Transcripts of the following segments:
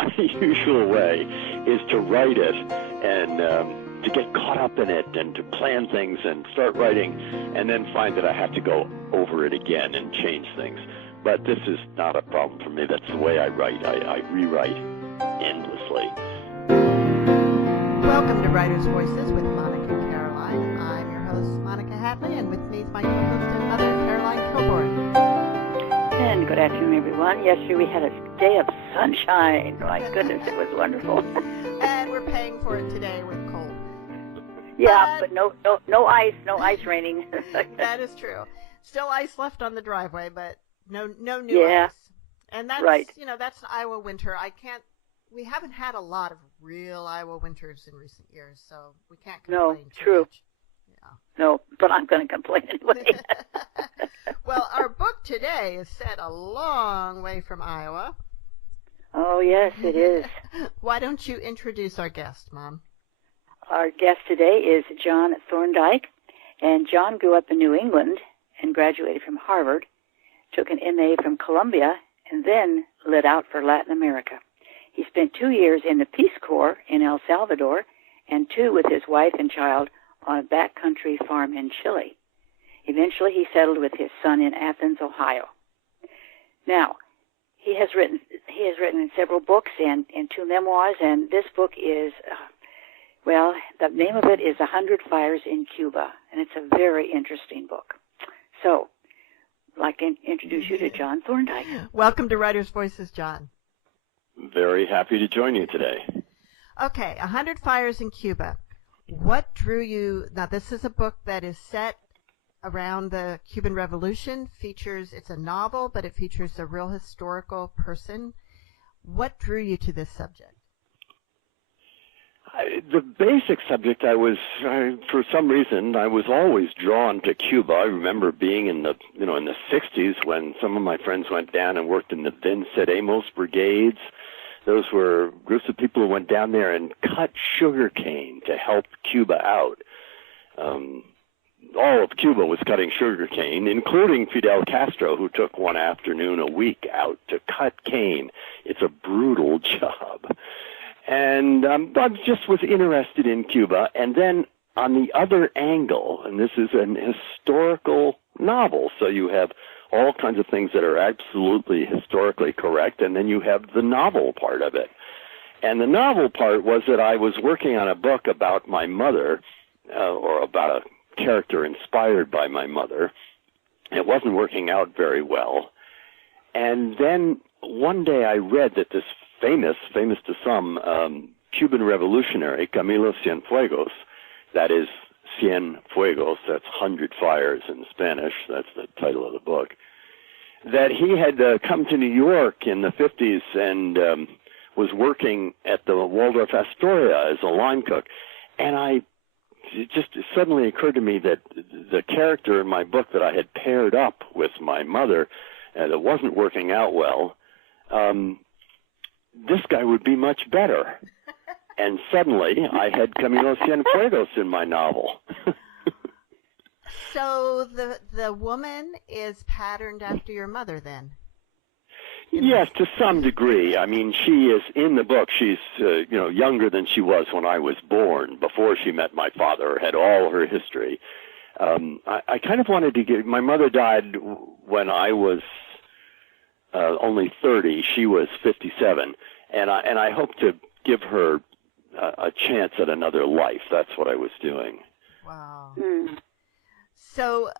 my usual way is to write it and to get caught up in it and to plan things and start writing and then find that I have to go over it again and change things. But this is not a problem for me. That's the way I write. I rewrite endlessly. Welcome to Writer's Voices with Monica and Caroline. I'm your host, Monica Hadley, and with me is my co-host and mother, Caroline Kilborn. And good afternoon, everyone. Yesterday we had a day of sunshine. My goodness, it was wonderful. And we're paying for it today with cold. Yeah, but no ice raining. That is true. Still ice left on the driveway, but no new ice. And that's right. That's Iowa winter. We haven't had a lot of real Iowa winters in recent years, so we can't complain too much. Yeah. No, but I'm going to complain anyway. Well, our book today is set a long way from Iowa. Oh, yes, it is. Why don't you introduce our guest, Mom? Our guest today is John Thorndike, and John grew up in New England and graduated from Harvard, took an MA from Columbia, and then lit out for Latin America. He spent 2 years in the Peace Corps in El Salvador and 2 with his wife and child on a backcountry farm in Chile. Eventually, he settled with his son in Athens, Ohio. Now, he has written several books and 2 memoirs, and this book is, the name of it is 100 Fires in Cuba, and it's a very interesting book. So, I'd like to introduce you to John Thorndike. Welcome to Writer's Voices, John. Very happy to join you today. Okay, 100 Fires in Cuba. What drew you? Now, this is a book that is set around the Cuban Revolution. It's a novel, but it features a real historical person. What drew you to this subject? The basic subject, for some reason, I was always drawn to Cuba. I remember being in the 60s when some of my friends went down and worked in the Venceremos brigades. Those were groups of people who went down there and cut sugarcane to help Cuba out. All of Cuba was cutting sugarcane, including Fidel Castro, who took one afternoon a week out to cut cane. It's a brutal job. And I just was interested in Cuba. And then on the other angle, and this is an historical novel, so you have all kinds of things that are absolutely historically correct, and then you have the novel part of it. And the novel part was that I was working on a book about my mother, or about a character inspired by my mother. It wasn't working out very well. And then one day I read that this famous to some, Cuban revolutionary, Camilo Cienfuegos, that is Cienfuegos, that's 100 Fires in Spanish, that's the title of the book, that he had come to New York in the 50s and was working at the Waldorf Astoria as a line cook. And it just suddenly occurred to me that the character in my book that I had paired up with my mother, that wasn't working out well, this guy would be much better. And suddenly I had Camilo Cienfuegos in my novel. So the woman is patterned after your mother then? Yes, to some degree. I mean, she is, in the book, she's younger than she was when I was born, before she met my father, had all her history. I kind of wanted to my mother died when I was only 30. She was 57. And I hope to give her a chance at another life. That's what I was doing. Wow. So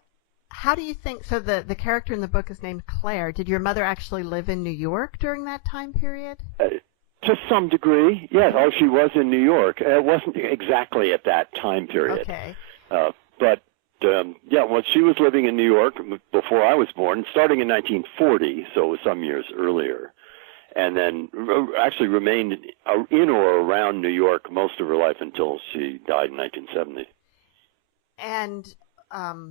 how do you think, so the character in the book is named Claire. Did your mother actually live in New York during that time period? To some degree, yes. Oh, she was in New York. It wasn't exactly at that time period. Okay. Well, she was living in New York before I was born, starting in 1940, so it was some years earlier. And then actually remained in or around New York most of her life until she died in 1970. And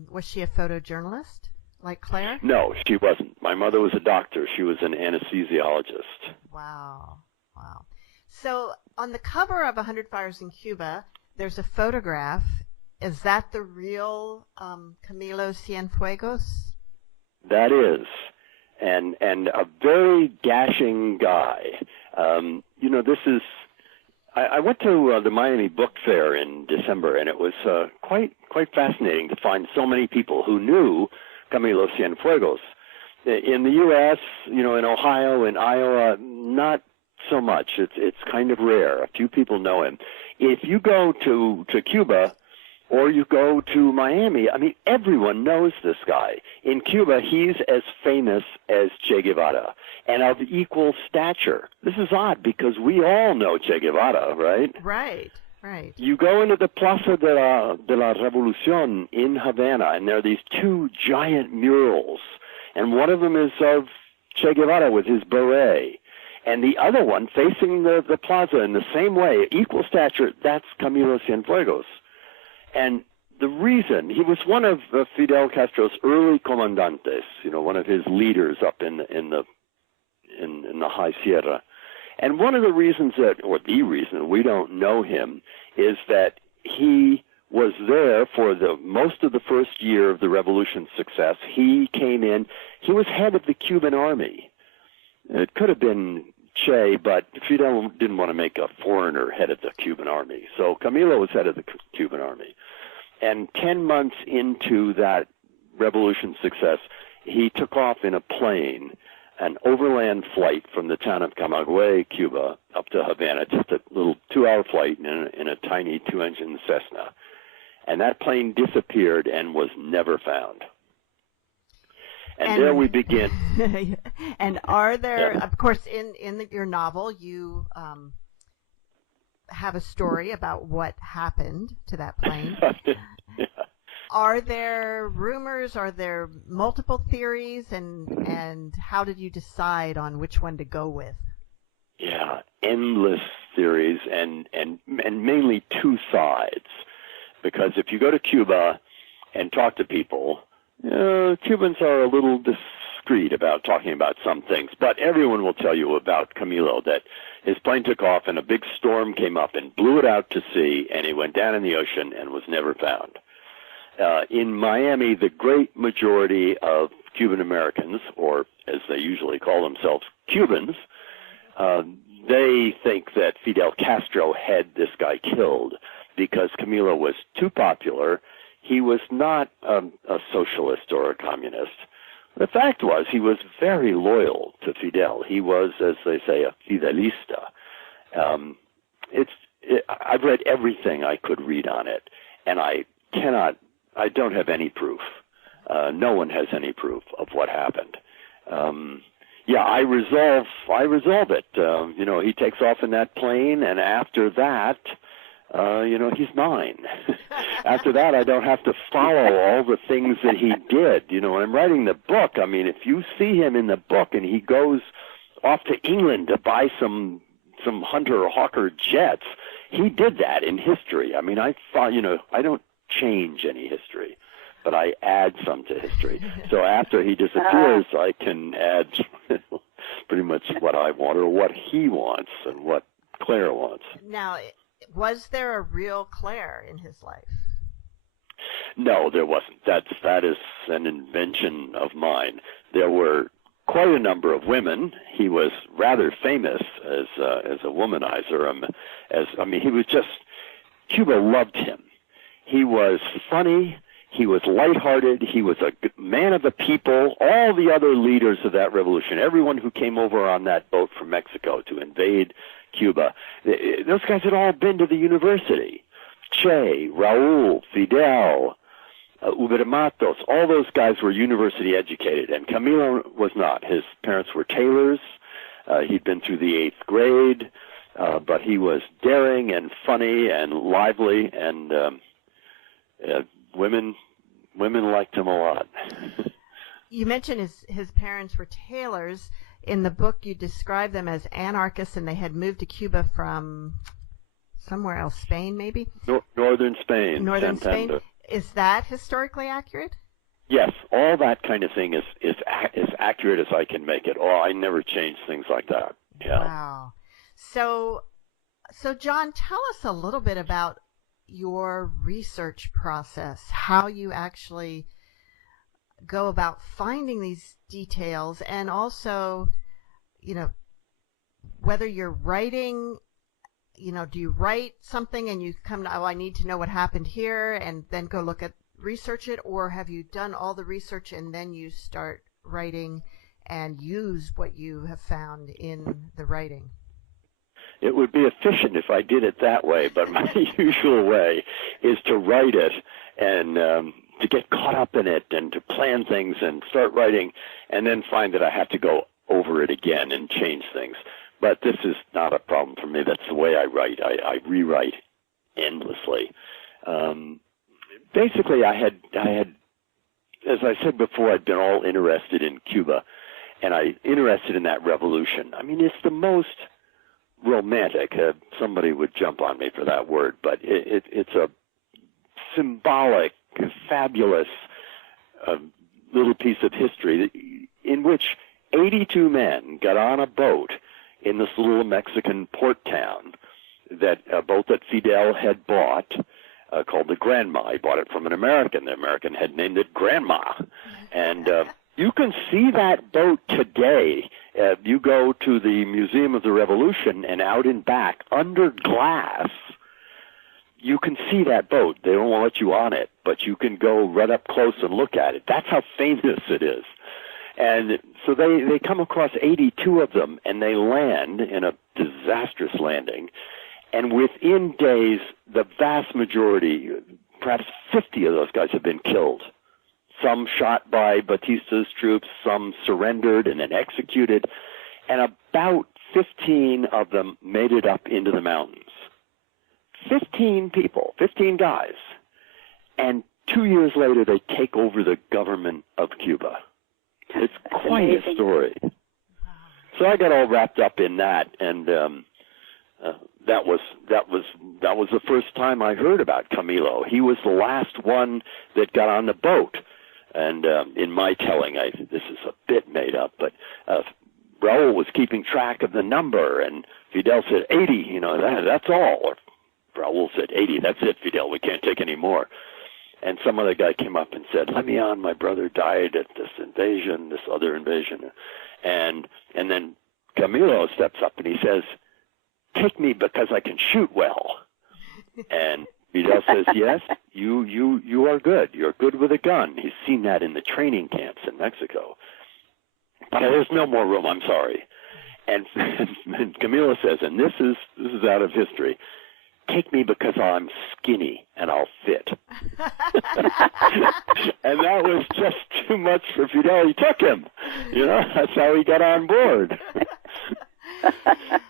was she a photojournalist like Claire? No, she wasn't. My mother was a doctor. She was an anesthesiologist. Wow. So on the cover of 100 Fires in Cuba, there's a photograph. Is that the real Camilo Cienfuegos? That is. And a very dashing guy. this is. I went to the Miami Book Fair in December, and it was quite fascinating to find so many people who knew Camilo Cienfuegos. In the U.S., in Ohio and Iowa, not so much. It's kind of rare. A few people know him. If you go to Cuba or you go to Miami, everyone knows this guy. In Cuba, he's as famous as Che Guevara and of equal stature. This is odd because we all know Che Guevara, right? Right. You go into the Plaza de la Revolución in Havana, and there are these two giant murals, and one of them is of Che Guevara with his beret, and the other one facing the plaza in the same way, equal stature, that's Camilo Cienfuegos. And the reason, he was one of Fidel Castro's early comandantes, one of his leaders up in the High Sierra. And one of the reasons the reason we don't know him is that he was there for most of the first year of the revolution's success. He came in, he was head of the Cuban army. It could have been Che, but Fidel didn't want to make a foreigner head of the Cuban army. So Camilo was head of the Cuban army. And 10 months into that revolution's success, he took off in a plane, an overland flight from the town of Camagüey, Cuba, up to Havana, just a little 2-hour flight in a tiny 2-engine Cessna. And that plane disappeared and was never found. And there we begin. And are there, of course, in your novel, you have a story about what happened to that plane. Yeah. Are there rumors? Are there multiple theories? And how did you decide on which one to go with? Yeah, endless theories and mainly two sides. Because if you go to Cuba and talk to people, Cubans are a little discreet about talking about some things, but everyone will tell you about Camilo, that his plane took off and a big storm came up and blew it out to sea, and he went down in the ocean and was never found. In Miami, the great majority of Cuban Americans, or as they usually call themselves, Cubans, they think that Fidel Castro had this guy killed because Camilo was too popular. He was not a socialist or a communist. The fact was he was very loyal to Fidel. He was, as they say, a Fidelista. I've read everything I could read on it, and I don't have any proof. No one has any proof of what happened. I resolve it. He takes off in that plane, and after that, he's mine. After that, I don't have to follow all the things that he did. When I'm writing the book, if you see him in the book and he goes off to England to buy some Hunter or Hawker jets, he did that in history. I thought, I don't change any history, but I add some to history. So after he disappears, I can add pretty much what I want or what he wants and what Claire wants. Now, was there a real Claire in his life? No, there wasn't. That is an invention of mine. There were quite a number of women. He was rather famous as a womanizer. He was just, Cuba loved him. He was funny. He was lighthearted. He was a man of the people. All the other leaders of that revolution, everyone who came over on that boat from Mexico to invade Cuba, those guys had all been to the university. Che, Raul, Fidel, Uber Matos, all those guys were university educated, and Camilo was not. His parents were tailors. He'd been through the 8th grade, but he was daring and funny and lively, and women liked him a lot. You mentioned his parents were tailors. In the book, you describe them as anarchists, and they had moved to Cuba from somewhere else, Spain, maybe? Northern Spain. Northern Santander. Spain. Is that historically accurate? Yes, all that kind of thing is accurate as I can make it. Oh, I never change things like that. Yeah. Wow. So John, tell us a little bit about your research process, how you actually go about finding these details, and also, whether you're writing, do you write something and you come to, I need to know what happened here and then go research it, or have you done all the research and then you start writing and use what you have found in the writing? It would be efficient if I did it that way, but my usual way is to write it and to get caught up in it and to plan things and start writing and then find that I have to go over it again and change things. But this is not a problem for me. That's the way I write. I rewrite endlessly. Basically, I had, as I said before, I'd been all interested in Cuba, and interested in that revolution. I mean, it's the most romantic. Somebody would jump on me for that word, but it's a symbolic, fabulous little piece of history in which 82 men got on a boat in this little Mexican port town, a boat that Fidel had bought, called the Grandma. He bought it from an American. The American had named it Grandma. And you can see that boat today. You go to the Museum of the Revolution, and out in back, under glass, you can see that boat. They don't want you on it, but you can go right up close and look at it. That's how famous it is. And so they come across 82 of them, and they land in a disastrous landing. And within days, the vast majority, perhaps 50 of those guys have been killed. Some shot by Batista's troops, some surrendered and then executed, and about 15 of them made it up into the mountains. 15 people, 15 guys. And 2 years later, they take over the government of Cuba. It's quite amazing. A story. So I got all wrapped up in that, and that was the first time I heard about Camilo. He was the last one that got on the boat. And in my telling, this is a bit made up, but Raul was keeping track of the number, and Fidel said 80. That's all. Or Raul said 80. That's it, Fidel. We can't take any more. And some other guy came up and said, "Let me on. My brother died at this other invasion." And then Camilo steps up and he says, "Take me because I can shoot well." And Fidel says, "Yes, you are good. You're good with a gun." He's seen that in the training camps in Mexico. But there's no more room. I'm sorry. And Camilo says, and this is out of history, "Take me because I'm skinny and I'll fit." And that was just too much for Fidel. He took him. That's how he got on board.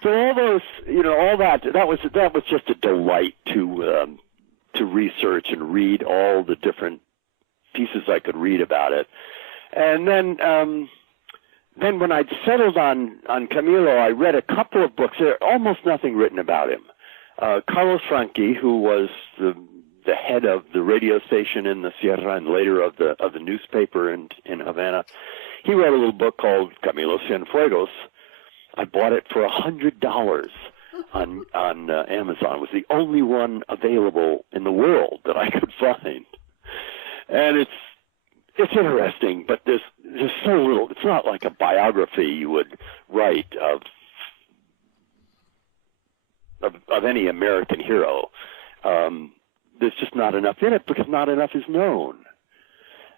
So all those, all that was just a delight to research and read all the different pieces I could read about it. And then when I'd settled on Camilo, I read a couple of books. There's almost nothing written about him. Carlos Franqui, who was the head of the radio station in the Sierra and later of the newspaper in Havana, he wrote a little book called Camilo Cienfuegos. I bought it for $100 on Amazon. It was the only one available in the world that I could find, and it's interesting, but there's so little. It's not like a biography you would write of any American hero. There's just not enough in it because not enough is known.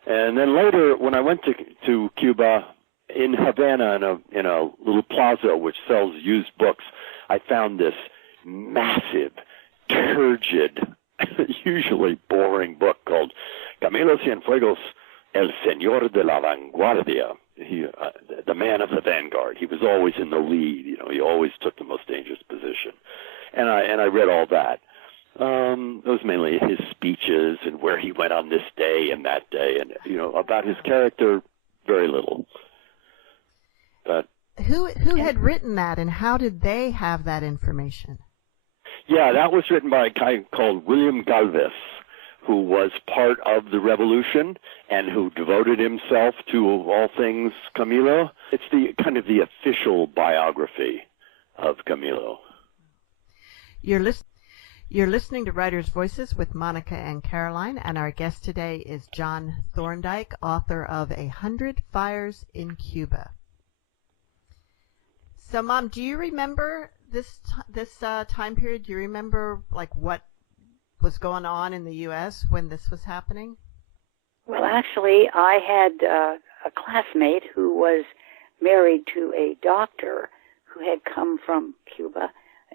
And then later, when I went to Cuba, in Havana, in a little plaza which sells used books, I found this massive, turgid, usually boring book called Camilo Cienfuegos, El Señor de la Vanguardia, the man of the vanguard. He was always in the lead. He always took the most dangerous position. And I read all that. It was mainly his speeches and where he went on this day and that day, and about his character, very little. But who had written that, and how did they have that information? Yeah, that was written by a guy called William Galvez, who was part of the revolution and who devoted himself to, of all things, Camilo. It's the kind of the official biography of Camilo. You're listening to Writers' Voices with Monica and Caroline, and our guest today is John Thorndike, author of 100 Fires in Cuba. So, Mom, do you remember this time period? Do you remember like what was going on in the U.S. when this was happening? Well, actually, I had a classmate who was married to a doctor who had come from Cuba,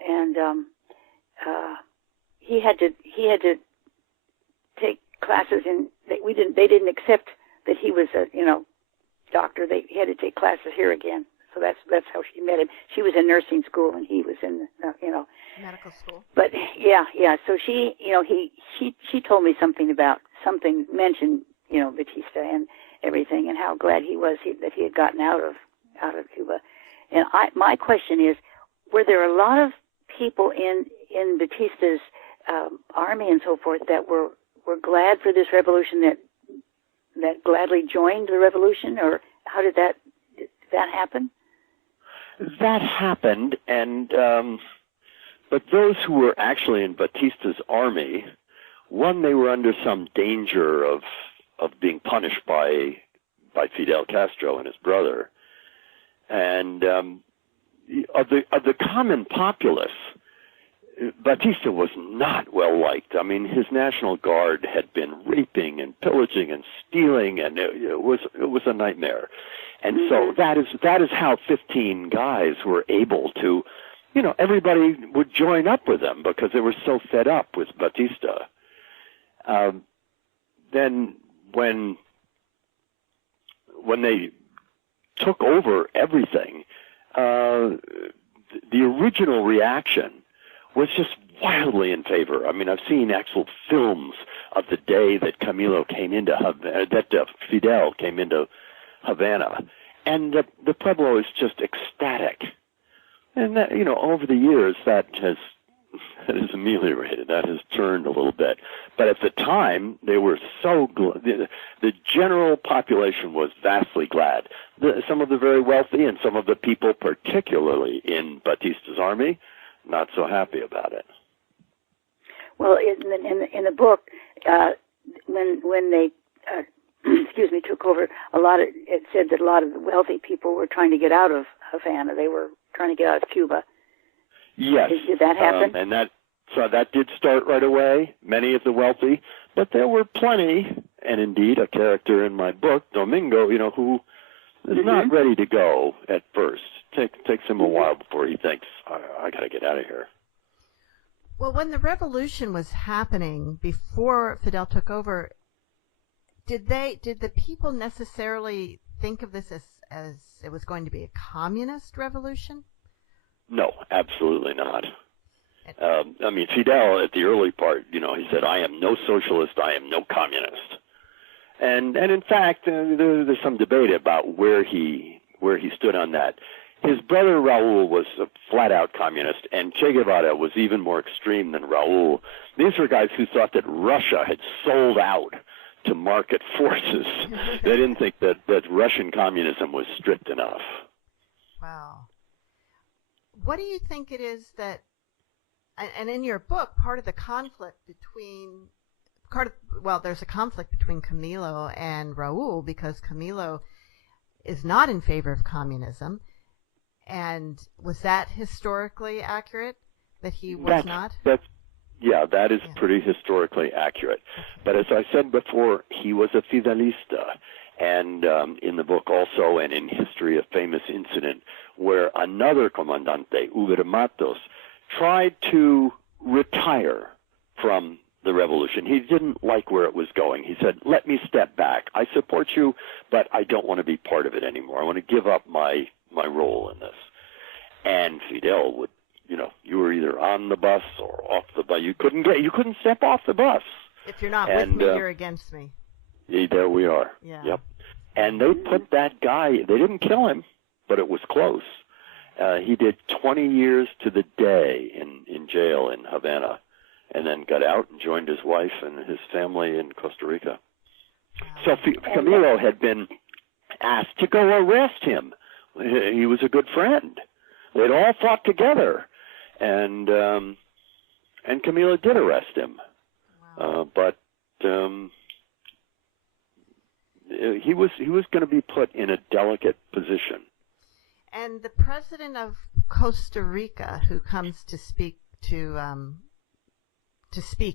and he had to take classes in. They didn't accept that he was a doctor. He had to take classes here again. So that's how she met him. She was in nursing school and he was in medical school. But yeah. So she told me something mentioned Batista and everything, and how glad he was that he had gotten out of Cuba. And my question is, were there a lot of people in Batista's army and so forth that were glad for this revolution, that gladly joined the revolution, or how did that happen? That happened, and but those who were actually in Batista's army, one, they were under some danger of being punished by Fidel Castro and his brother, and of the common populace, Batista was not well liked. I mean, his National Guard had been raping and pillaging and stealing, and it was a nightmare. And so that is how 15 guys were able to, everybody would join up with them because they were so fed up with Batista. Then when they took over everything, the original reaction was just wildly in favor. I mean, I've seen actual films of the day that Fidel came into Havana, and the pueblo is just ecstatic. And that, over the years, that has ameliorated. That has turned a little bit. But at the time, they were so the general population was vastly glad. Some of the very wealthy and some of the people, particularly in Batista's army, not so happy about it. Well, in the book, when they took over, it said that a lot of the wealthy people were trying to get out of Havana. They were trying to get out of Cuba. Yes. Did that happen? And that did start right away, many of the wealthy, but there were plenty, and indeed a character in my book, Domingo, who is not ready to go at first. Takes him a while before he thinks, I got to get out of here. Well, when the revolution was happening, before Fidel took over, did the people necessarily think of this as it was going to be a communist revolution? No, absolutely not. I mean, Fidel, at the early part, he said, I am no socialist, I am no communist. And in fact, there's some debate about where he stood on that. His brother Raul was a flat-out communist, and Che Guevara was even more extreme than Raul. These were guys who thought that Russia had sold out to market forces. They didn't think that Russian communism was strict enough. Wow. What do you think it is that, and in your book, part of the conflict there's a conflict between Camilo and Raul because Camilo is not in favor of communism. And was that historically accurate, that he was not? That is pretty historically accurate. But as I said before, he was a Fidelista. And in the book also, and in history, a famous incident where another comandante, Uber Matos, tried to retire from the revolution. He didn't like where it was going. He said, let me step back. I support you, but I don't want to be part of it anymore. I want to give up my role in this. And Fidel would, you were either on the bus or off the bus. You couldn't step off the bus. If you're not with me, you're against me. There we are. Yeah. Yep. And they put that guy, they didn't kill him, but it was close. He did 20 years to the day in jail in Havana, and then got out and joined his wife and his family in Costa Rica. So Camilo had been asked to go arrest him. He was a good friend. They'd all fought together, and Camilo did arrest him. Wow. But he was going to be put in a delicate position. And the president of Costa Rica, who comes to speak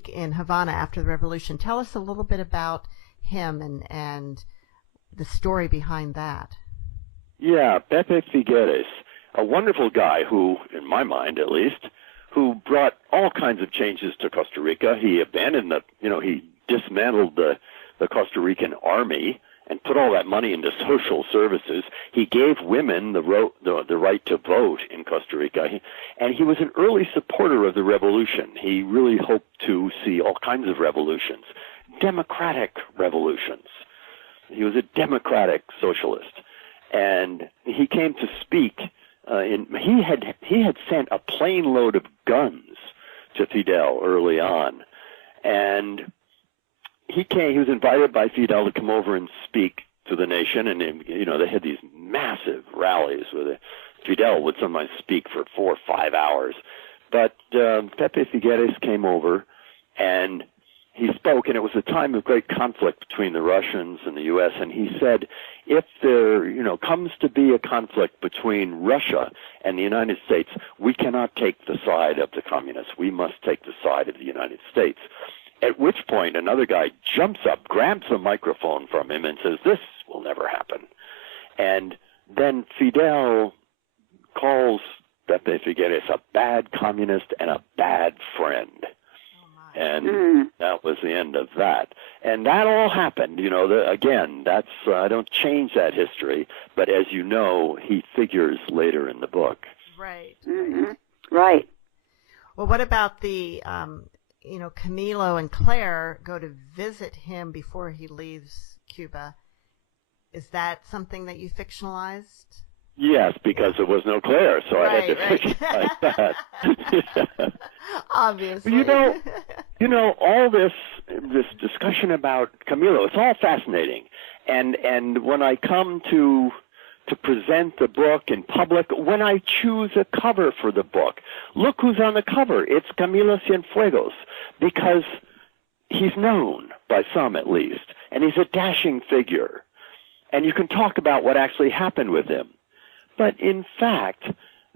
in Havana after the revolution, tell us a little bit about him and the story behind that. Yeah, Pepe Figueres, a wonderful guy who, in my mind at least, who brought all kinds of changes to Costa Rica. He abandoned he dismantled the Costa Rican army and put all that money into social services. He gave women the right to vote in Costa Rica, and he was an early supporter of the revolution. He really hoped to see all kinds of revolutions, democratic revolutions. He was a democratic socialist, and he came to speak. He had sent a plane load of guns to Fidel early on, and he was invited by Fidel to come over and speak to the nation, and they had these massive rallies where Fidel would sometimes speak for 4 or 5 hours. But Pepe Figueres came over, and he spoke, and it was a time of great conflict between the Russians and the U.S., and he said, if there comes to be a conflict between Russia and the United States, we cannot take the side of the communists. We must take the side of the United States. At which point another guy jumps up, grabs the microphone from him, and says, this will never happen. And then Fidel calls Pepe Figueres a bad communist and a bad friend. And that was the end of that. And that all happened, again, that's, I don't change that history, but as you know, he figures later in the book. Right. Mm-hmm. Right. Well, what about the, Camilo and Claire go to visit him before he leaves Cuba? Is that something that you fictionalized? Yes, because there was no Claire, so I had to fictionalize that. Obviously. All this discussion about Camilo, it's all fascinating. And when I come to present the book in public, when I choose a cover for the book, look who's on the cover. It's Camilo Cienfuegos, because he's known by some at least, and he's a dashing figure. And you can talk about what actually happened with him. But in fact,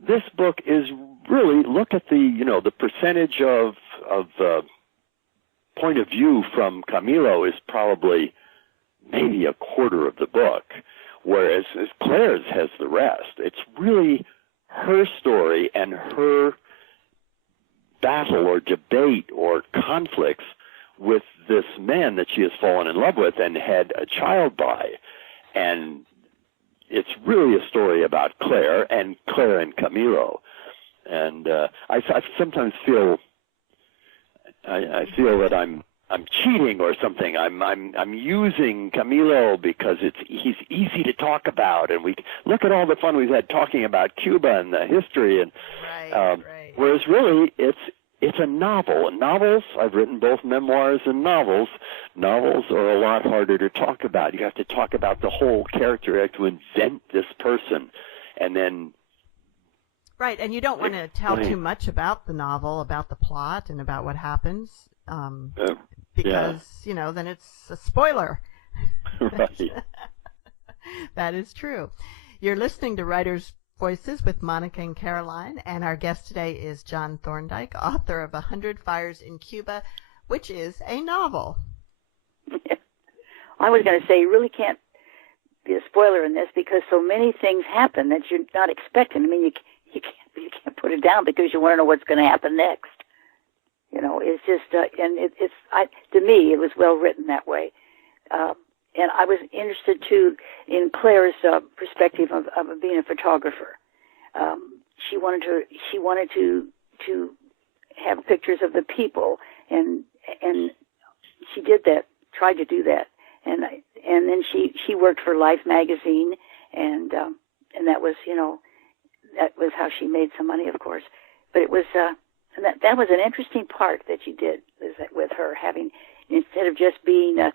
this book is really, look at the percentage of point of view from Camilo is probably maybe a quarter of the book, whereas Claire's has the rest. It's really her story and her battle or debate or conflicts with this man that she has fallen in love with and had a child by. And it's really a story about Claire and Camilo. And I sometimes feel I feel that I'm cheating or something. I'm using Camilo because he's easy to talk about, and we look at all the fun we've had talking about Cuba and the history, and right. Whereas really it's a novel. And novels, I've written both memoirs and novels. Novels are a lot harder to talk about. You have to talk about the whole character. You have to invent this person, and then. Right, and you don't want to tell too much about the novel, about the plot, and about what happens, because, then it's a spoiler. Right. That is true. You're listening to Writers' Voices with Monica and Caroline, and our guest today is John Thorndike, author of 100 Fires in Cuba, which is a novel. Yeah. I was going to say, you really can't be a spoiler in this because so many things happen that you're not expecting. I mean, you can't put it down because you want to know what's going to happen next. It's just, to me, it was well written that way. And I was interested too in Claire's perspective of being a photographer. She wanted to have pictures of the people, and she did that, tried to do that, and then she worked for Life magazine, and that was that was how she made some money, of course. But it was and that was an interesting part that you did with her, having, instead of just being a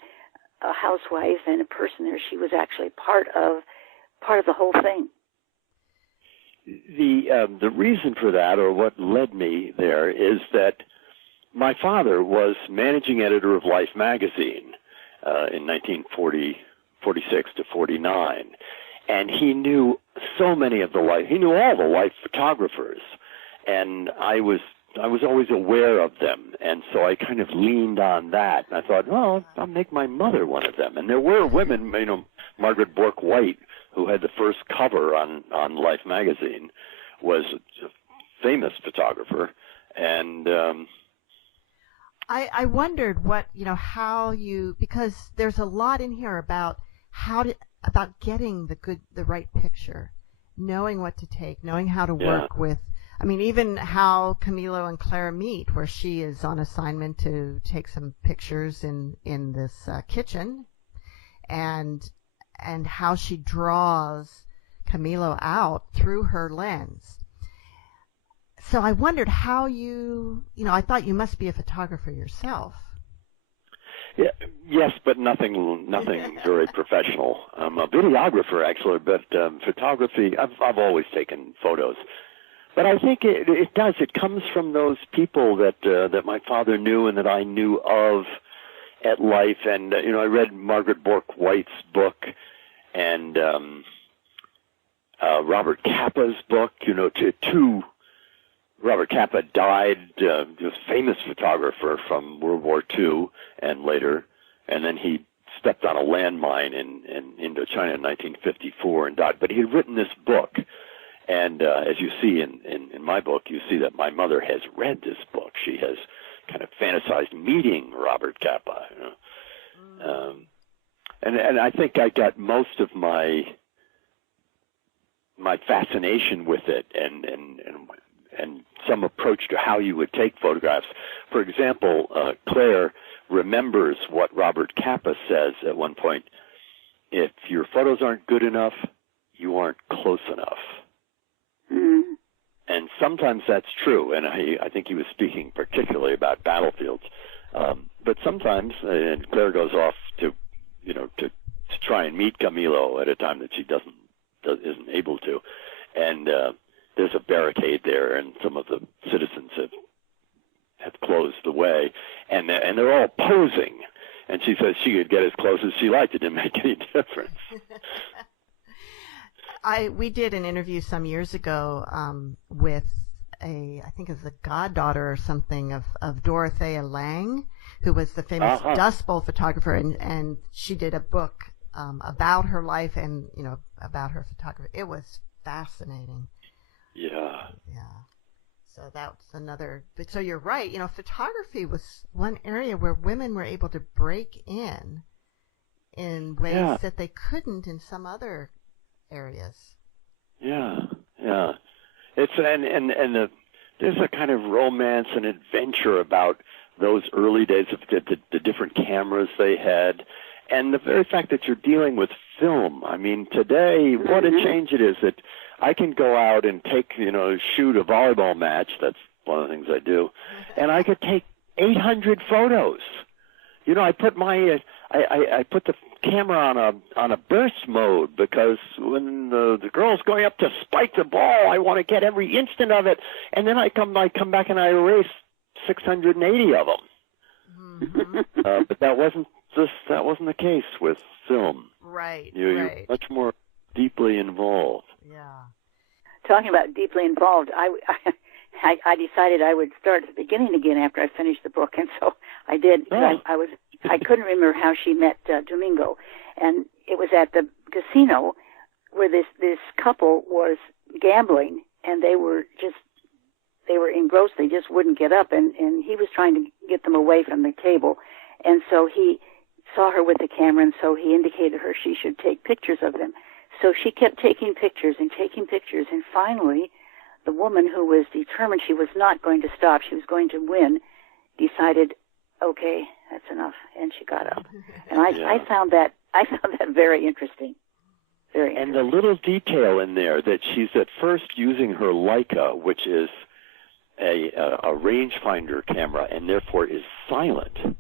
housewife and a person there, she was actually part of the whole thing. The reason for that, or what led me there, is that my father was managing editor of Life magazine in 1946 to 49, And he knew so many of he knew all the life photographers, and I was always aware of them, and so I kind of leaned on that. And I thought, well, I'll make my mother one of them. And there were women, Margaret Bourke White, who had the first cover on Life magazine, was a famous photographer, and I wondered how you, because there's a lot in here about about getting the right picture, knowing what to take, knowing how to work with. I mean, even how Camilo and Claire meet, where she is on assignment to take some pictures in this kitchen, and how she draws Camilo out through her lens. So I wondered how I thought you must be a photographer yourself. Yeah, yes, but nothing very professional. I'm a videographer, actually, but photography, I've always taken photos. But I think it does. It comes from those people that my father knew and that I knew of at Life. And, I read Margaret Bourke White's book and Robert Capa's book, Robert Capa died, a famous photographer from World War II and later, and then he stepped on a landmine in Indochina in 1954 and died. But he had written this book, and as you see in my book, you see that my mother has read this book. She has kind of fantasized meeting Robert Capa. And I think I got most of my fascination with it and some approach to how you would take photographs. For example, Claire remembers what Robert Capa says at one point: if your photos aren't good enough, you aren't close enough. Mm. And sometimes that's true, and I think he was speaking particularly about battlefields. But sometimes, and Claire goes off to try and meet Camilo at a time that she isn't able to, and there's a barricade there, and some of the citizens have closed the way, and they're all posing. And she says she could get as close as she liked. It didn't make any difference. We did an interview some years ago with I think it was the goddaughter or something of Dorothea Lange, who was the famous Dust Bowl photographer, and she did a book about her life and about her photography. It was fascinating. Yeah. So that's another. So you're right. Photography was one area where women were able to break in ways that they couldn't in some other areas. Yeah. It's there's a kind of romance and adventure about those early days of the different cameras they had, and the very fact that you're dealing with film. I mean, today, what a change it is that I can go out and shoot a volleyball match. That's one of the things I do. And I could take 800 photos. I put I put the camera on a burst mode, because when the girl's going up to spike the ball, I want to get every instant of it. And then I come back and I erase 680 of them. Mm-hmm. But that wasn't the case with film. Right. You're much more deeply involved. Yeah. Talking about deeply involved, I decided I would start at the beginning again after I finished the book, and so I did. I couldn't remember how she met Domingo, and it was at the casino where this couple was gambling, and they were engrossed. They just wouldn't get up, and he was trying to get them away from the table, and so he saw her with the camera, and so he indicated her she should take pictures of them. So she kept taking pictures, and finally the woman, who was determined she was not going to stop, she was going to win, decided, okay, that's enough, and she got up. And I found that very interesting. Very interesting. And the little detail in there that she's at first using her Leica, which is a rangefinder camera, and therefore is silent.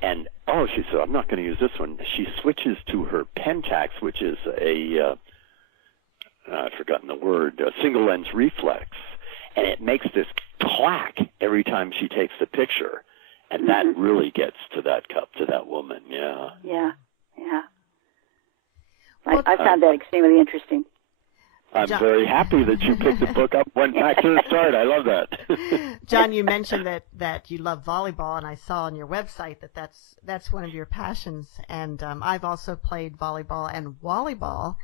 And she said, I'm not going to use this one. She switches to her Pentax, which is I've forgotten the word, a single lens reflex, and it makes this clack every time she takes the picture, and that really gets to that woman. Yeah. I found that extremely interesting. I'm very happy that you picked the book up, went back to the start. I love that. John, you mentioned that you love volleyball, and I saw on your website that's one of your passions. And I've also played volleyball and volleyball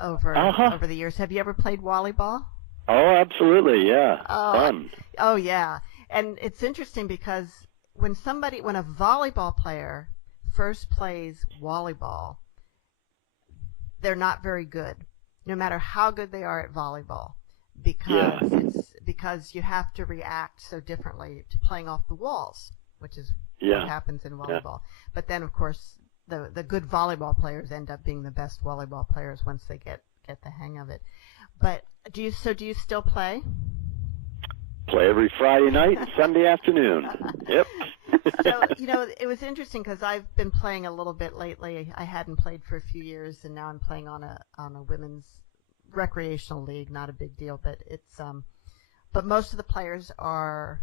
over the years. Have you ever played volleyball? Oh, absolutely, yeah. Fun. Oh, yeah. And it's interesting because when a volleyball player first plays volleyball, they're not very good, no matter how good they are at volleyball, because you have to react so differently to playing off the walls, which is what happens in volleyball. But then, of course, the good volleyball players end up being the best volleyball players once they get the hang of it. But do you still play? Play every Friday night and Sunday afternoon. Yep. So, it was interesting because I've been playing a little bit lately. I hadn't played for a few years, and now I'm playing on a women's recreational league. Not a big deal, but but most of the players are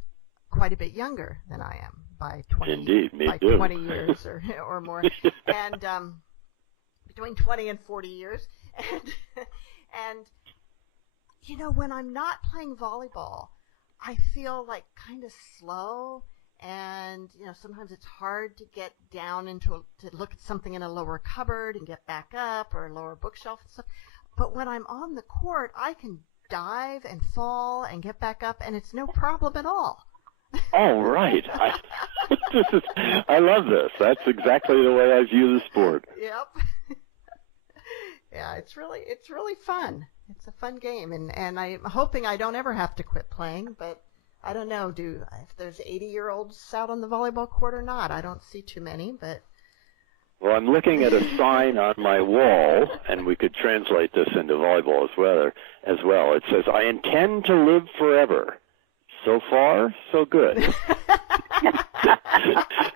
quite a bit younger than I am by 20. Indeed, me by too. 20 years or more, and between 20 and 40 years, and when I'm not playing volleyball, I feel like kind of slow, and sometimes it's hard to get down to look at something in a lower cupboard and get back up, or a lower bookshelf and stuff. But when I'm on the court, I can dive and fall and get back up, and it's no problem at all. Oh, right. I love this. That's exactly the way I view the sport. Yep. Yeah, it's really fun. It's a fun game, and I'm hoping I don't ever have to quit playing, but I don't know, if there's 80-year-olds out on the volleyball court or not. I don't see too many, but... Well, I'm looking at a sign on my wall, and we could translate this into volleyball as well. It says, "I intend to live forever. So far, so good."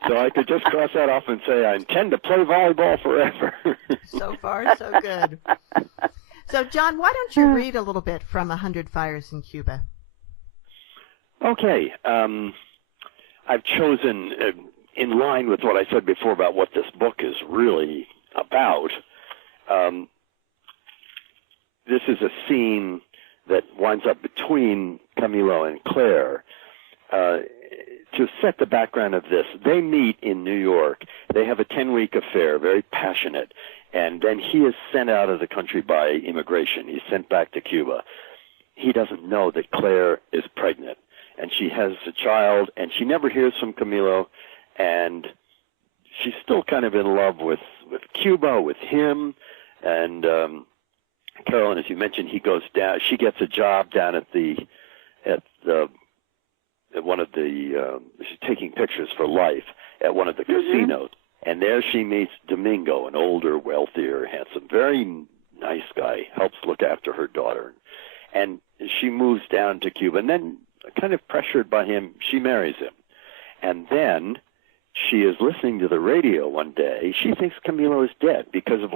So I could just cross that off and say, I intend to play volleyball forever. So far, so good. So, John, why don't you read a little bit from 100 Fires in Cuba? Okay. I've chosen, in line with what I said before about what this book is really about, this is a scene that winds up between Camilo and Claire. To set the background of this, they meet in New York. They have a 10-week affair, very passionate, and then he is sent out of the country by immigration. He's sent back to Cuba. He doesn't know that Claire is pregnant, and she has a child, and she never hears from Camilo, and she's still kind of in love with Cuba, with him, and Carolyn, as you mentioned, he goes down. She gets a job down at one of the she's taking pictures for Life at one of the casinos, and there she meets Domingo, an older, wealthier, handsome, very nice guy, helps look after her daughter, and she moves down to Cuba, and then, kind of pressured by him, she marries him, and then she is listening to the radio one day. She thinks Camilo is dead because of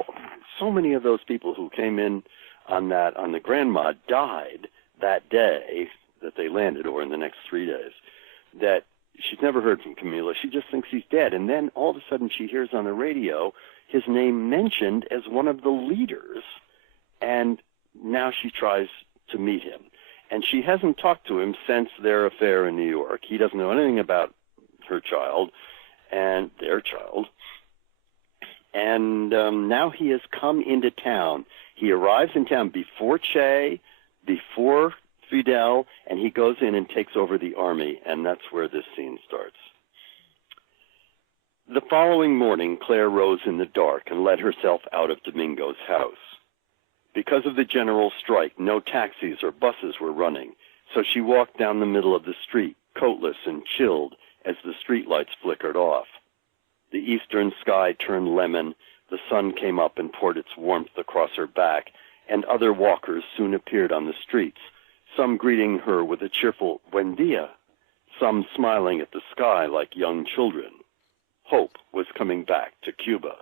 so many of those people who came in on the Grandma died that day that they landed, or in the next 3 days, that she's never heard from Camilo. She just thinks he's dead. And then all of a sudden she hears on the radio his name mentioned as one of the leaders, and now she tries to meet him. And she hasn't talked to him since their affair in New York. He doesn't know anything about her child and their child. And now he has come into town. He arrives in town before Che, before Fidel, and he goes in and takes over the army, and that's where this scene starts. The following morning, Claire rose in the dark and let herself out of Domingo's house. Because of the general strike, no taxis or buses were running, so she walked down the middle of the street, coatless and chilled, as the streetlights flickered off. The eastern sky turned lemon, the sun came up and poured its warmth across her back, and other walkers soon appeared on the streets, some greeting her with a cheerful "Buen dia," some smiling at the sky like young children. Hope was coming back to Cuba.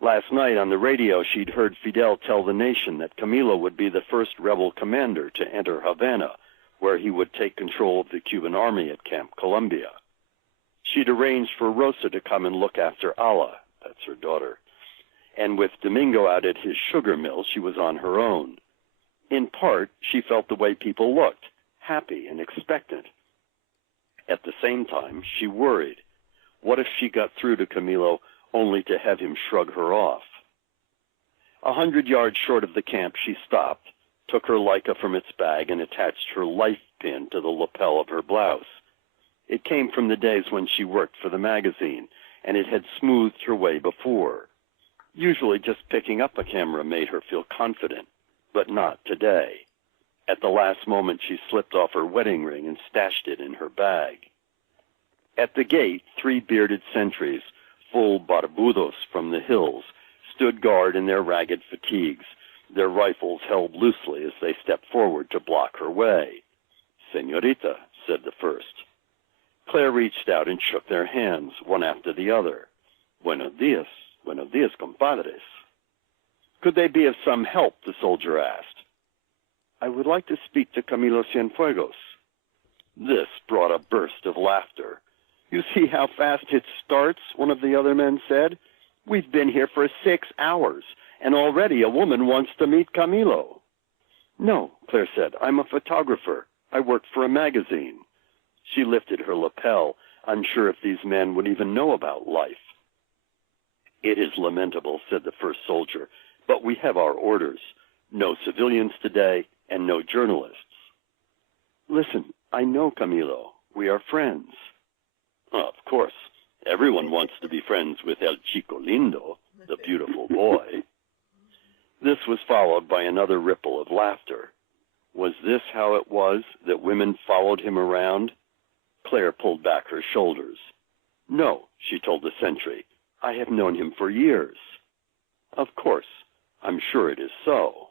Last night on the radio, she'd heard Fidel tell the nation that Camilo would be the first rebel commander to enter Havana, where he would take control of the Cuban army at Camp Columbia. She'd arranged for Rosa to come and look after Ala, that's her daughter, and with Domingo out at his sugar mill, she was on her own. In part, she felt the way people looked, happy and expectant. At the same time, she worried. What if she got through to Camilo only to have him shrug her off? 100 yards short of the camp, she stopped, took her Leica from its bag, and attached her life pin to the lapel of her blouse. It came from the days when she worked for the magazine, and it had smoothed her way before. Usually just picking up a camera made her feel confident, but not today. At the last moment, she slipped off her wedding ring and stashed it in her bag. At the gate, 3 bearded sentries, full barbudos from the hills, stood guard in their ragged fatigues, their rifles held loosely as they stepped forward to block her way. "Señorita," said the first. Claire reached out and shook their hands, one after the other. Buenos dias, compadres." "Could they be of some help?" the soldier asked. "I would like to speak to Camilo Cienfuegos." This brought a burst of laughter. "You see how fast it starts," one of the other men said. "We've been here for 6 hours, and already a woman wants to meet Camilo." "No," Claire said, "I'm a photographer. I work for a magazine." She lifted her lapel, unsure if these men would even know about life. "It is lamentable," said the first soldier, "but we have our orders. No civilians today, and no journalists." "Listen, I know Camilo. We are friends." "Of course. Everyone wants to be friends with El Chico Lindo, the beautiful boy." This was followed by another ripple of laughter. Was this how it was that women followed him around? Claire pulled back her shoulders. "No," she told the sentry. "I have known him for years." "Of course. I'm sure it is so."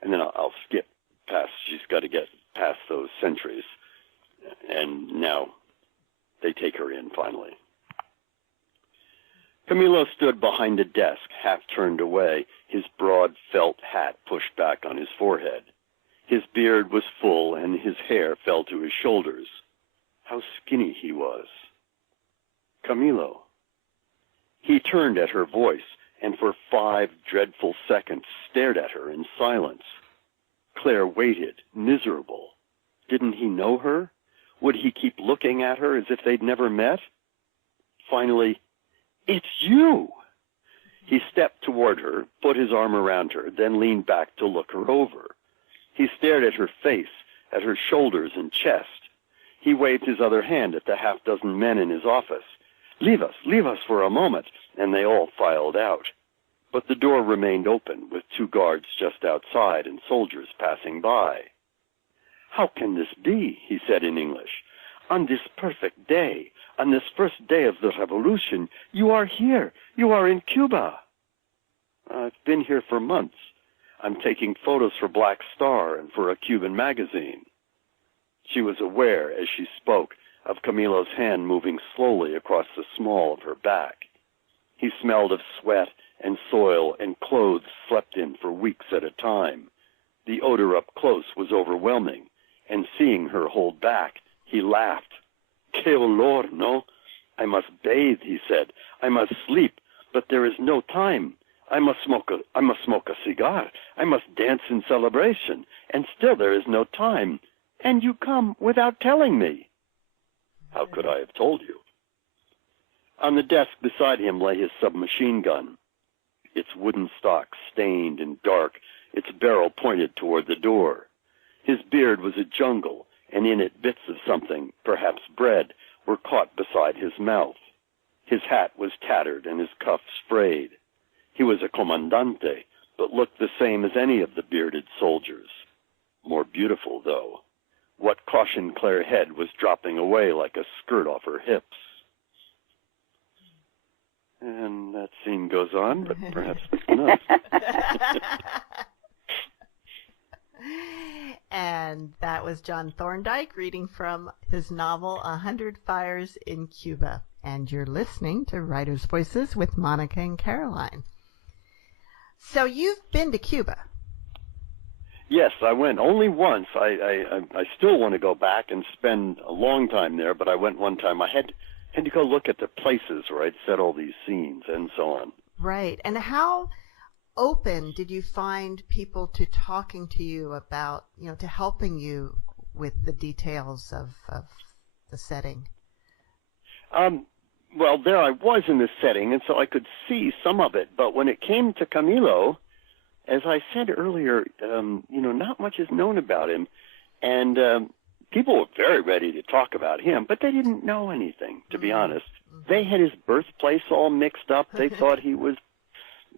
And then I'll skip past. She's got to get past those sentries. And now they take her in finally. Camilo stood behind a desk, half turned away, his broad felt hat pushed back on his forehead. His beard was full, and his hair fell to his shoulders. How skinny he was. "Camilo." He turned at her voice, and for 5 dreadful seconds stared at her in silence. Claire waited, miserable. Didn't he know her? Would he keep looking at her as if they'd never met? Finally, "It's you!" He stepped toward her, put his arm around her, then leaned back to look her over. He stared at her face, at her shoulders and chest. He waved his other hand at the half-dozen men in his office. Leave us for a moment," and they all filed out. But the door remained open, with 2 guards just outside and soldiers passing by. "How can this be?" he said in English. "On this perfect day, on this first day of the revolution, you are here. You are in Cuba." "I've been here for months. I'm taking photos for Black Star and for a Cuban magazine." She was aware, as she spoke, of Camilo's hand moving slowly across the small of her back. He smelled of sweat and soil and clothes slept in for weeks at a time. The odor up close was overwhelming, and seeing her hold back, he laughed. "Que olor, no? I must bathe," he said. "I must sleep, but there is no time. I must smoke a cigar. I must dance in celebration, and still there is no time. And you come without telling me." "How could I have told you?" On the desk beside him lay his submachine gun, its wooden stock stained and dark, its barrel pointed toward the door. His beard was a jungle, and in it bits of something, perhaps bread, were caught beside his mouth. His hat was tattered and his cuffs frayed. He was a comandante, but looked the same as any of the bearded soldiers. More beautiful, though. What caution Claire had was dropping away like a skirt off her hips. And that scene goes on, but perhaps that's enough. And that was John Thorndike reading from his novel 100 Fires in Cuba. And you're listening to Writers' Voices with Monica and Caroline. So you've been to Cuba. Yes, I went only once. I still want to go back and spend a long time there, but I went one time. I had to go look at the places where I'd set all these scenes and so on. Right. And how open did you find people to talking to you about, to helping you with the details of the setting? Well, there I was in the setting, and so I could see some of it. But when it came to Camilo, as I said earlier, not much is known about him. And people were very ready to talk about him, but they didn't know anything, to be honest. They had his birthplace all mixed up. They thought he was,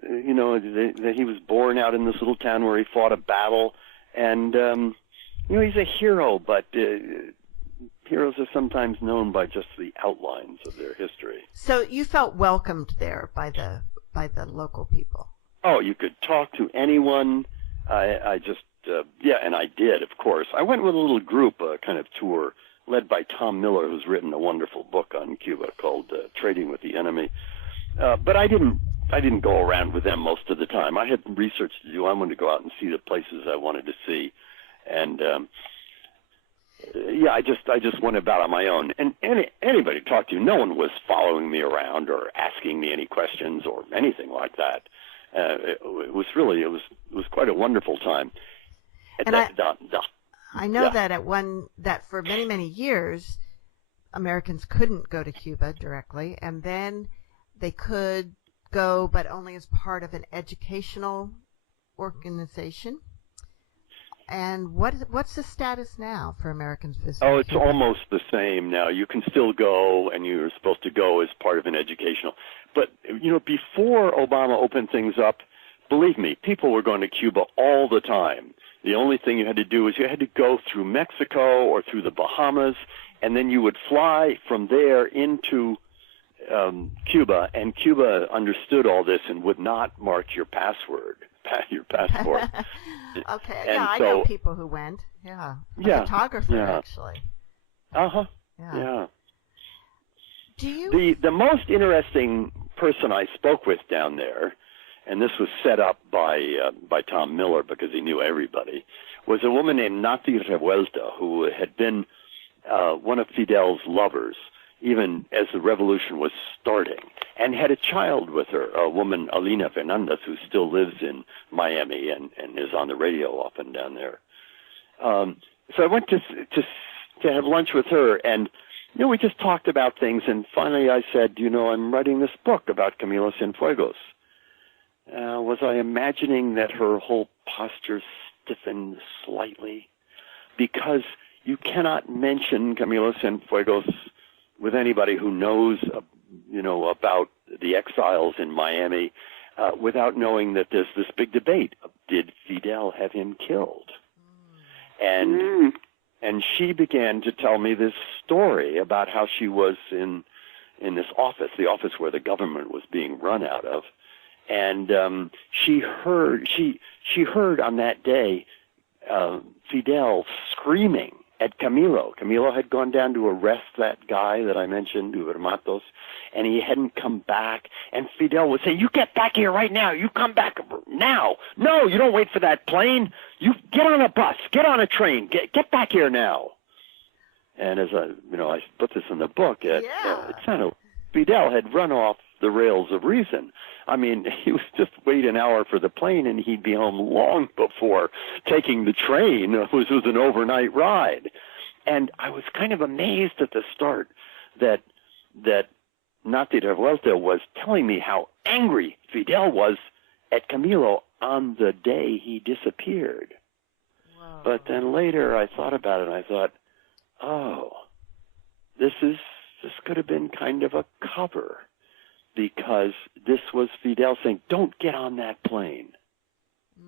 that he was born out in this little town where he fought a battle. And, he's a hero, but heroes are sometimes known by just the outlines of their history. So you felt welcomed there by the local people? Oh, you could talk to anyone. And I did, of course. I went with a little group, a kind of tour, led by Tom Miller, who's written a wonderful book on Cuba called Trading with the Enemy. But I didn't go around with them most of the time. I had research to do. I wanted to go out and see the places I wanted to see. And, I just went about on my own. And anybody to talk to, no one was following me around or asking me any questions or anything like that. It was quite a wonderful time. And I know that for many, many years, Americans couldn't go to Cuba directly, and then they could go, but only as part of an educational organization. And what's the status now for Americans visiting? Oh, it's Cuba? almost the same now. You can still go, and you're supposed to go as part of an educational. But, before Obama opened things up, believe me, people were going to Cuba all the time. The only thing you had to do is you had to go through Mexico or through the Bahamas, and then you would fly from there into Cuba, and Cuba understood all this and would not mark your passport. Okay, and I know people who went. Yeah, a photographer actually. Yeah. Do you? The most interesting person I spoke with down there, and this was set up by Tom Miller because he knew everybody, was a woman named Nati Revuelta, who had been one of Fidel's lovers, even as the revolution was starting, and had a child with her, a woman, Alina Fernandez, who still lives in Miami and is on the radio often down there. So I went to have lunch with her, and we just talked about things, and finally I said, I'm writing this book about Camilo Cienfuegos. Was I imagining that her whole posture stiffened slightly? Because you cannot mention Camilo Cienfuegos with anybody who knows, about the exiles in Miami, without knowing that there's this big debate. Did Fidel have him killed? And she began to tell me this story about how she was in this office, the office where the government was being run out of. And she heard on that day Fidel screaming at Camilo. Camilo had gone down to arrest that guy that I mentioned, Uber Matos, and he hadn't come back. And Fidel would say, "You get back here right now. You come back now. No, you don't wait for that plane. You get on a bus. Get on a train. Get back here now." And as I put this in the book, it sounded Fidel had run off the rails of reason. I mean, he was just wait an hour for the plane, and he'd be home long before taking the train, which was an overnight ride. And I was kind of amazed at the start that Nati Revuelta was telling me how angry Fidel was at Camilo on the day he disappeared. Wow. But then later I thought about it, and I thought, this could have been kind of a cover, because this was Fidel saying, "Don't get on that plane.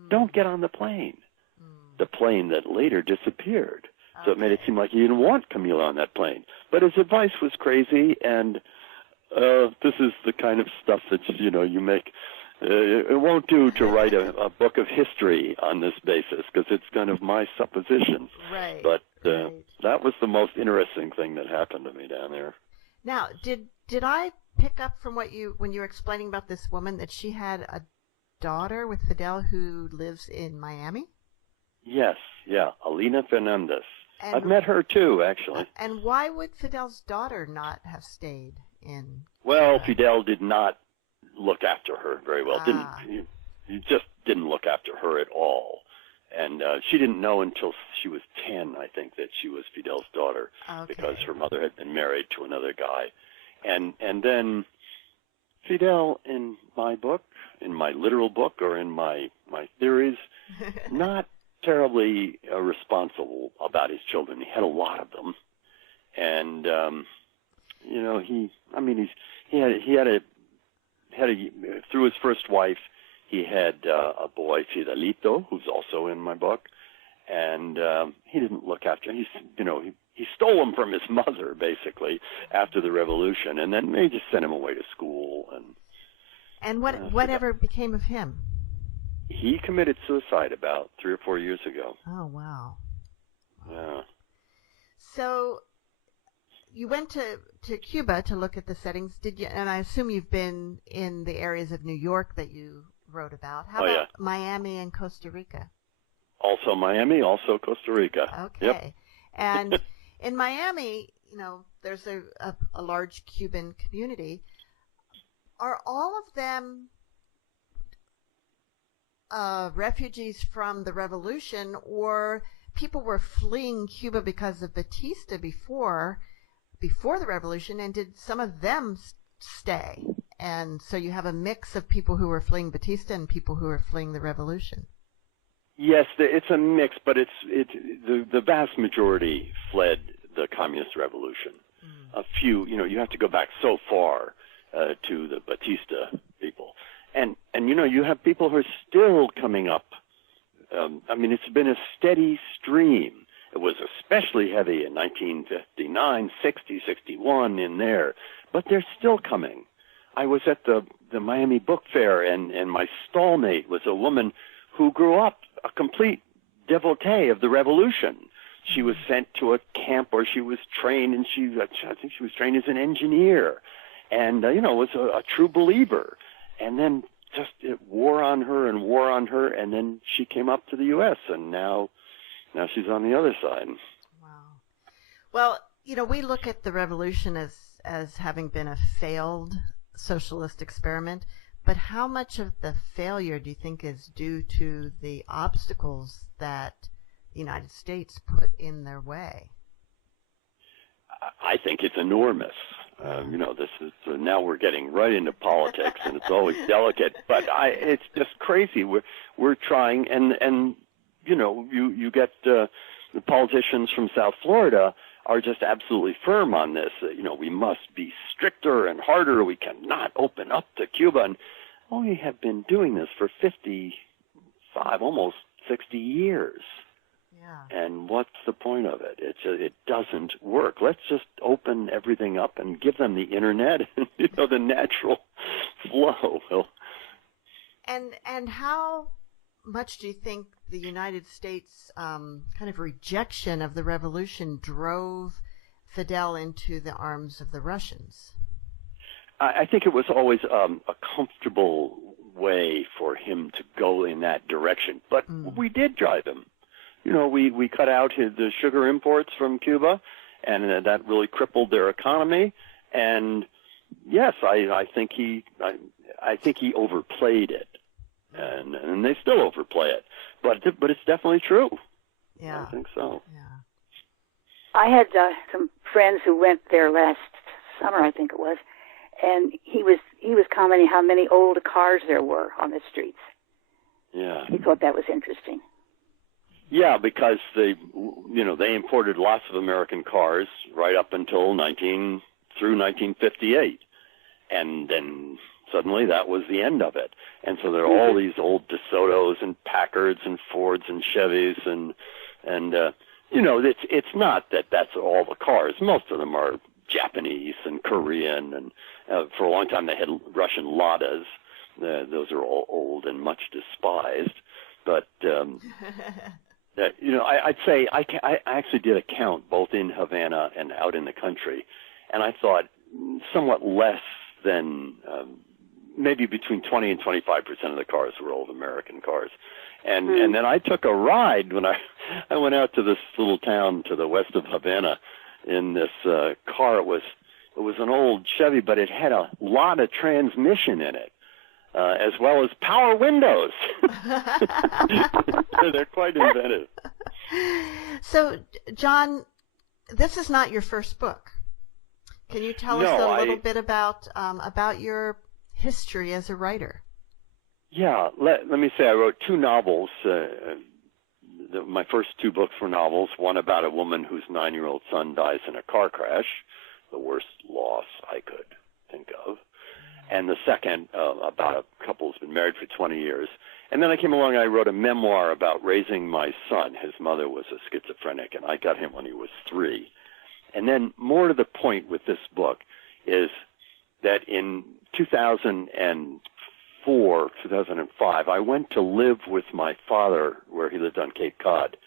Don't get on the plane." The plane that later disappeared. So it made it seem like he didn't want Camilo on that plane. But his advice was crazy, and this is the kind of stuff that, you make. It won't do to write a book of history on this basis, because it's kind of my suppositions. Right. But that was the most interesting thing that happened to me down there. Now, did I pick up from when you were explaining about this woman that she had a daughter with Fidel who lives in Miami? Yes, Alina Fernandez. I've met her too, actually. And why would Fidel's daughter not have stayed in? Well, Fidel did not look after her very well. He just didn't look after her at all. And she didn't know until she was 10, I think, that she was Fidel's daughter, because her mother had been married to another guy. And then Fidel, in my book, in my literal book, or in my theories, not terribly responsible about his children. He had a lot of them. And, through his first wife, he had a boy, Fidelito, who's also in my book, and he didn't look after him. He stole him from his mother, basically, after the revolution, and then they just sent him away to school. And whatever became of him? He committed suicide about 3 or 4 years ago. Oh, wow. Yeah. So you went to Cuba to look at the settings, did you? And I assume you've been in the areas of New York that you wrote about. How about Miami and Costa Rica? Also Miami, also Costa Rica. Okay. Yep. And in Miami, there's a large Cuban community. Are all of them refugees from the revolution, or people were fleeing Cuba because of Batista before the revolution, and did some of them stay? And so you have a mix of people who were fleeing Batista and people who were fleeing the revolution. Yes, it's a mix, but the vast majority fled the communist revolution. A few, you have to go back so far to the Batista people, and you have people who are still coming up. It's been a steady stream. It was especially heavy in 1959, 60, 61 in there, but they're still coming. I was at the Miami Book Fair, and my stallmate was a woman who grew up a complete devotee of the revolution. She was sent to a camp where she was trained, and I think she was trained as an engineer, and was a true believer. And then just it wore on her, and then she came up to the U.S., and now she's on the other side. Wow. Well, we look at the revolution as having been a failed socialist experiment, but how much of the failure do you think is due to the obstacles that the United States put in their way? I think it's enormous. This is now we're getting right into politics, and it's always delicate. But it's just crazy. We're trying, and you get the politicians from South Florida are just absolutely firm on this. We must be stricter and harder. We cannot open up to Cuba. And we have been doing this for 55, almost 60 years. Yeah. And what's the point of it? It doesn't work. Let's just open everything up and give them the internet, the natural flow. And how much do you think the United States kind of rejection of the revolution drove Fidel into the arms of the Russians? I think it was always a comfortable way for him to go in that direction. But we did drive him. We cut out the sugar imports from Cuba, and that really crippled their economy. And yes, I think he overplayed it. And they still overplay it, but it's definitely true. Yeah, I think so. Yeah. I had some friends who went there last summer, I think it was, and he was commenting how many old cars there were on the streets. Yeah, he thought that was interesting. Yeah, because they imported lots of American cars right up until 1958, and then suddenly that was the end of it. And so there are all these old DeSotos and Packards and Fords and Chevys and it's not that that's all the cars. Most of them are Japanese and Korean, and for a long time they had Russian Ladas. Those are all old and much despised. But I'd say I actually did a count both in Havana and out in the country, and I thought somewhat less than maybe between 20 and 25% of the cars were old American cars. And then I took a ride when I went out to this little town to the west of Havana in this car. It was an old Chevy, but it had a lot of transmission in it. as well as power windows. They're quite inventive. So, John, this is not your first book. Can you tell us a little bit about your history as a writer? Yeah, let me say I wrote 2 novels. My first 2 books were novels, one about a woman whose 9-year-old son dies in a car crash, the worst loss I could think of, and the second about a couple who's been married for 20 years. And then I came along and I wrote a memoir about raising my son. His mother was a schizophrenic, and I got him when he was 3. And then more to the point with this book is that in 2004, 2005, I went to live with my father where he lived on Cape Cod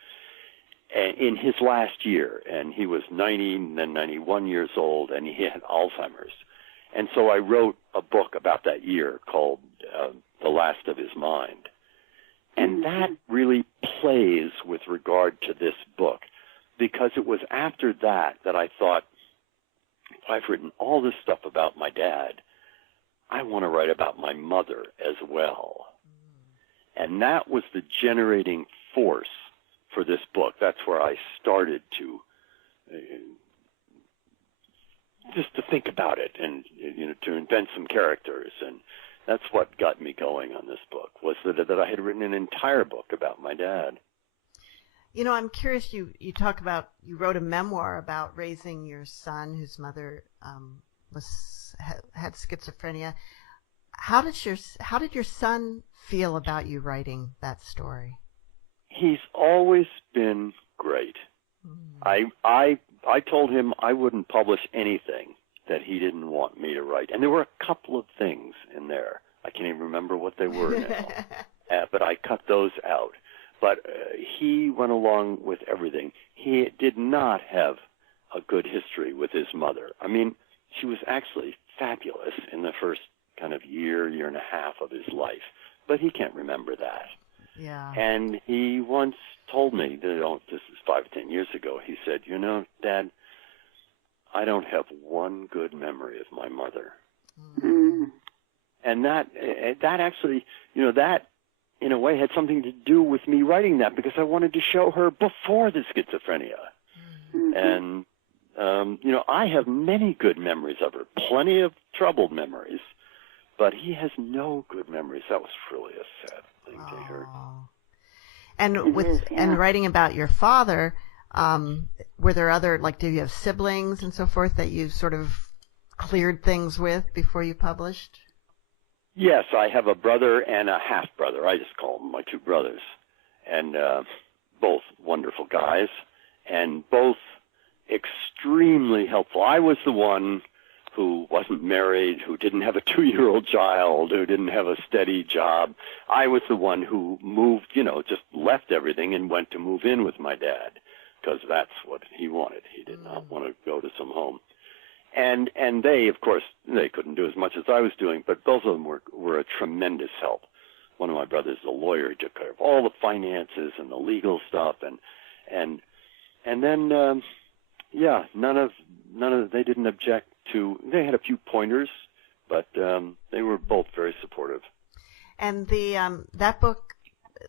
in his last year, and he was 90 and then 91 years old, and he had Alzheimer's. And so I wrote a book about that year called The Last of His Mind. And that really plays with regard to this book, because it was after that I thought, I've written all this stuff about my dad, I want to write about my mother as well. And that was the generating force for this book. That's where I started to just to think about it and to invent some characters. And that's what got me going on this book, was that I had written an entire book about my dad. I'm curious, you talk about, you wrote a memoir about raising your son whose mother had schizophrenia. How did your son feel about you writing that story? He's always been great. I told him I wouldn't publish anything that he didn't want me to write. And there were a couple of things in there. I can't even remember what they were now. But I cut those out. But he went along with everything. He did not have a good history with his mother. I mean, she was actually fabulous in the first kind of year and a half of his life. But he can't remember that. Yeah. And he once told me, this is 5 or 10 years ago, he said, Dad, I don't have one good memory of my mother. Mm. And that actually, that in a way had something to do with me writing that, because I wanted to show her before the schizophrenia. Mm-hmm. And, I have many good memories of her, plenty of troubled memories, but he has no good memories. That was really a sad thing to hear. And and writing about your father, were there other, do you have siblings and so forth that you sort of cleared things with before you published? Yes, I have a brother and a half-brother. I just call them my 2 brothers. And both wonderful guys, and both extremely helpful. I was the one who wasn't married, who didn't have a 2-year-old child, who didn't have a steady job. I was the one who moved, just left everything and went to move in with my dad, because that's what he wanted. He did not want to go to some home. And they, of course, they couldn't do as much as I was doing, but both of them were a tremendous help. One of my brothers is a lawyer. He took care of all the finances and the legal stuff, and then they didn't object to. They had a few pointers, but they were both very supportive. And that book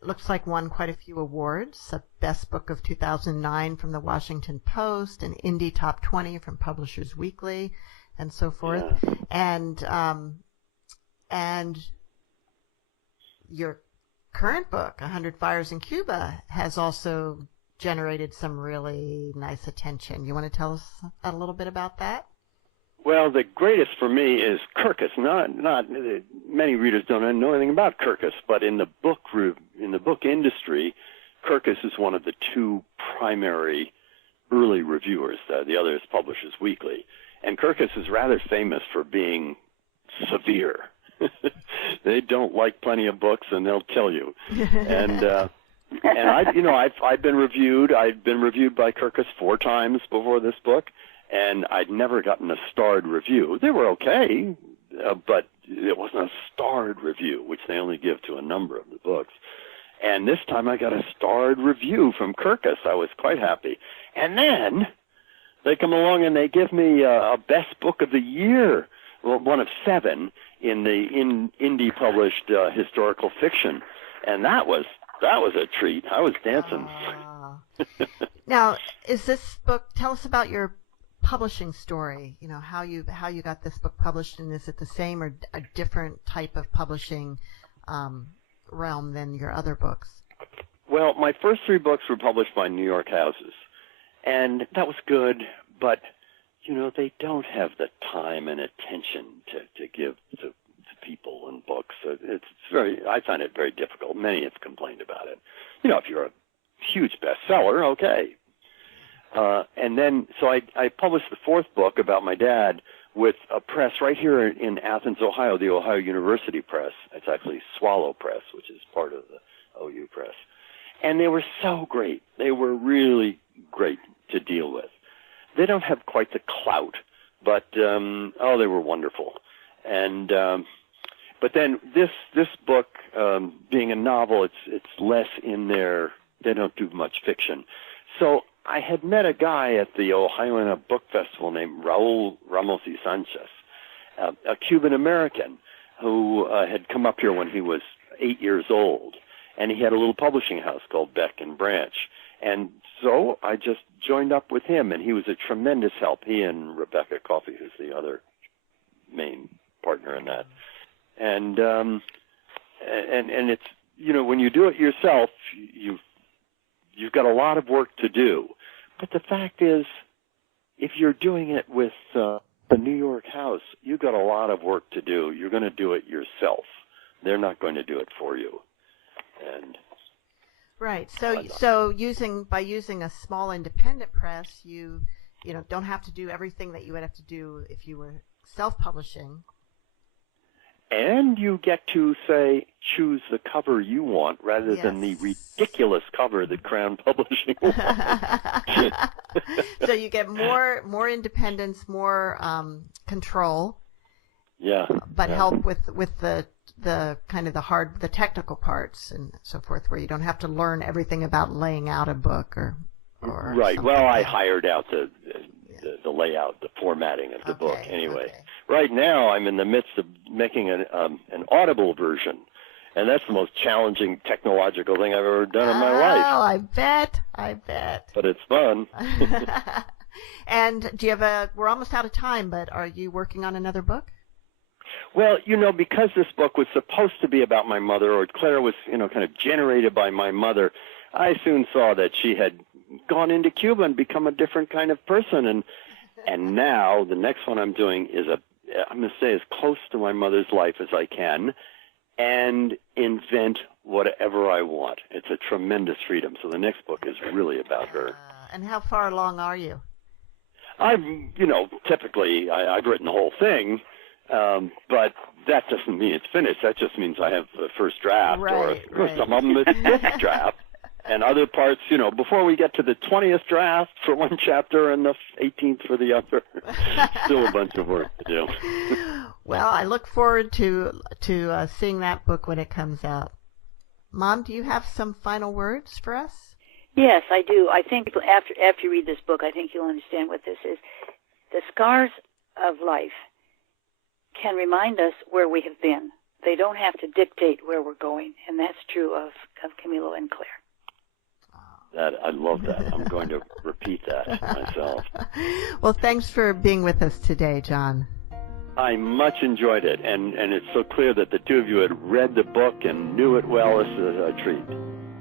looks like won quite a few awards. The Best Book of 2009 from the Washington Post, an Indie Top 20 from Publishers Weekly, and so forth. Yeah. And your current book, 100 Fires in Cuba, has also generated some really nice attention. You want to tell us a little bit about that? Well, the greatest for me is Kirkus. Not many readers don't know anything about Kirkus, but in the book industry, Kirkus is one of the 2 primary early reviewers. The other is Publishers Weekly, and Kirkus is rather famous for being severe. They don't like plenty of books, and they'll tell you. And I've been reviewed. I've been reviewed by Kirkus 4 times before this book. And I'd never gotten a starred review. They were okay, but it wasn't a starred review, which they only give to a number of the books. And this time I got a starred review from Kirkus. I was quite happy. And then they come along and they give me a Best Book of the Year one of 7 in the indie published historical fiction, and that was a treat. I was dancing. Now, is this book? Tell us about your publishing story. You know, how you got this book published, and is it the same or a different type of publishing realm than your other books? Well, my first 3 books were published by New York houses, and that was good, but you know, they don't have the time and attention to give to people and books. I find it very difficult. Many have complained about it. You know, if you're a huge bestseller, okay. And then, so I published the 4th book about my dad with a press right here in Athens, Ohio, the Ohio University Press. It's actually Swallow Press, which is part of the OU Press. And they were so great. They were really great to deal with. They don't have quite the clout, but they were wonderful. And but then this book, being a novel, it's less in there. They don't do much fiction. So I had met a guy at the Ohio Book Festival named Raul Ramos y Sanchez, a Cuban American who had come up here when he was 8 years old, and he had a little publishing house called Beck and Branch. And so I just joined up with him, and he was a tremendous help. He and Rebecca Coffey, who's the other main partner in that. And it's, you know, when you do it yourself, you've got a lot of work to do. But the fact is, if you're doing it with the New York house, you've got a lot of work to do. You're going to do it yourself. They're not going to do it for you. And right. So by using a small independent press, you don't have to do everything that you would have to do if you were self-publishing. And you get to, say, choose the cover you want rather than the ridiculous cover that Crown Publishing wants. So you get more independence, more control. Yeah. But help with the kind of the technical parts and so forth, where you don't have to learn everything about laying out a book or right. Well, I hired out the layout, the formatting of the book. Anyway, right now I'm in the midst of making an Audible version, and that's the most challenging technological thing I've ever done in my life. Oh, I bet. But it's fun. And do you have we're almost out of time, but are you working on another book? Well, you know, because this book was supposed to be about my mother, or Claire was, you know, kind of generated by my mother, I soon saw that she had gone into Cuba and become a different kind of person. And now the next one I'm doing is I'm going to say as close to my mother's life as I can and invent whatever I want. It's a tremendous freedom. So the next book is really about her. And how far along are you? Typically I've written the whole thing. But that doesn't mean it's finished. That just means I have the first draft, or some of them it's fifth draft, and other parts, before we get to the 20th draft for one chapter and the 18th for the other. Still a bunch of work to do. Well, I look forward to seeing that book when it comes out. Mom, do you have some final words for us? Yes, I do. I think after you read this book, I think you'll understand what this is. The scars of life can remind us where we have been. They don't have to dictate where we're going, and that's true of Camilo and Claire. I love that. I'm going to repeat that myself. Well, thanks for being with us today, John. I much enjoyed it, and it's so clear that the two of you had read the book and knew it well. It's a treat.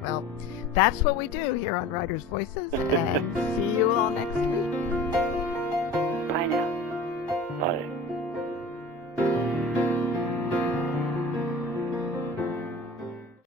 Well, that's what we do here on Writers' Voices, and see you all next week.